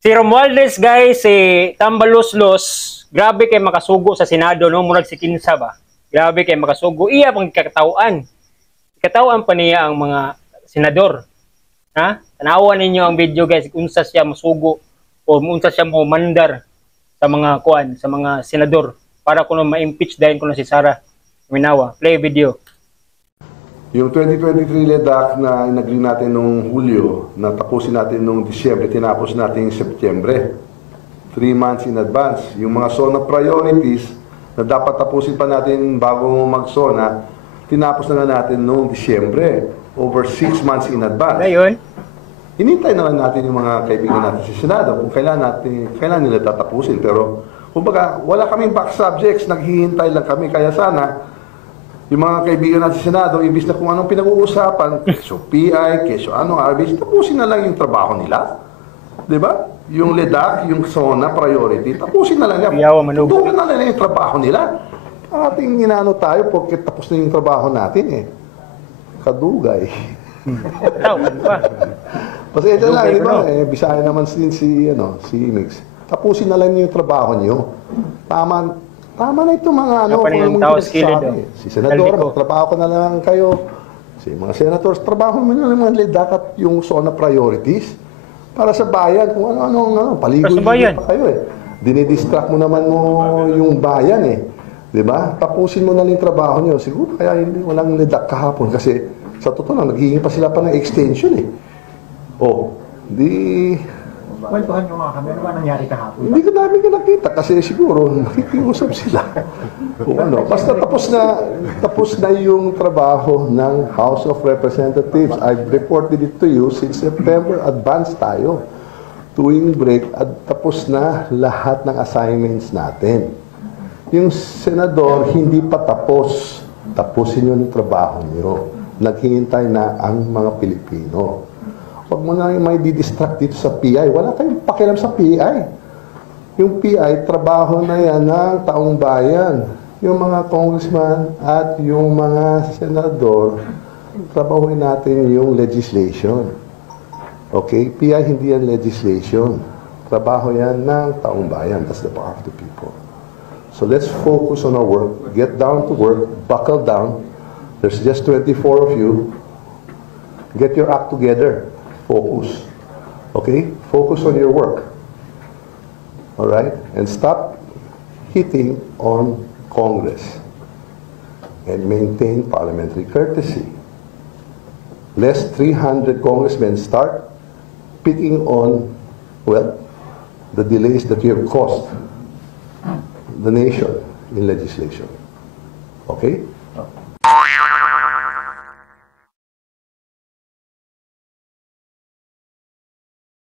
Si Romualdez guys, si Tambalos-Los, grabe kay makasugo sa Senado no, murag si Kinsa ba. Grabe kay makasugo. Iya pang kakatauan. Katawan pa niya ang mga senador. Ha? Tanawan ninyo ang video guys, unsa siya masugo o unsa siya mo mandar sa mga kuan, sa mga senador para kuno ma-impeach dahil kuno si Sara Minawa. Play video. Yung 2023 LEDAC na inagri natin nung Hulyo, na tapusin natin nung Disyembre, tinapos natin yung Setyembre. 3 months in advance. Yung mga SONA priorities na dapat tapusin pa natin bago mag-SONA, tinapos na natin nung Disyembre. Over 6 months in advance. Ngayon, Hinintay na lang natin yung mga kaibigan natin sa Senado kung kailan nila tatapusin. Pero, kumbaga, wala kaming back subjects, naghihintay lang kami. Kaya sana, yung mga kaibigan natin sa Senado, ibig na kung anong pinag-uusapan, keso PI, keso RBC, tapusin na lang yung trabaho nila. Diba? Yung LEDAC, yung SONA priority, tapusin na lang nila. Doon na lang yung trabaho nila. Ating inaano tayo porque tapos na yung trabaho natin eh. Kadugay. tawag pa. Pasensya lang, di ba? Bisaya naman si Mix. Tapusin na lang yung trabaho niyo. Tama na itong mga si Senador, magtrabaho ko na lang kayo. Si mga senators, trabaho mo na lang mga LEDAC at yung SONA priorities para sa bayan. Kung ano, paligoy pa kayo eh. Dinidistract mo naman yung bayan eh. Diba? Tapusin mo na lang yung trabaho niyo. Siguro kaya walang LEDAC kahapon kasi sa totoo lang, naghihingi pa sila pa ng extension eh. Kwentuhan nyo nga kami, ano ba nangyari kahapon? Hindi ko namin nakita kasi siguro nakikiusap sila. Basta tapos na yung trabaho ng House of Representatives. I've reported it to you since September. Advance tayo. Tuwing break at tapos na lahat ng assignments natin. Yung senador hindi pa tapos. Tapusin yung trabaho nyo. Naghihintay na ang mga Pilipino. Huwag mo na may didistract dito sa PI. Wala tayong pakialam sa PI. Yung PI, trabaho na yan ng taong bayan. Yung mga congressman at yung mga senador, trabahuin natin yung legislation. Okay? PI hindi yan legislation. Trabaho yan ng taong bayan. That's the power of the people. So let's focus on our work. Get down to work. Buckle down. There's just 24 of you. Get your act together. Focus. Okay? Focus on your work. Alright? And stop hitting on Congress. And maintain parliamentary courtesy. Lest 300 congressmen start picking on, the delays that you have caused the nation in legislation. Okay?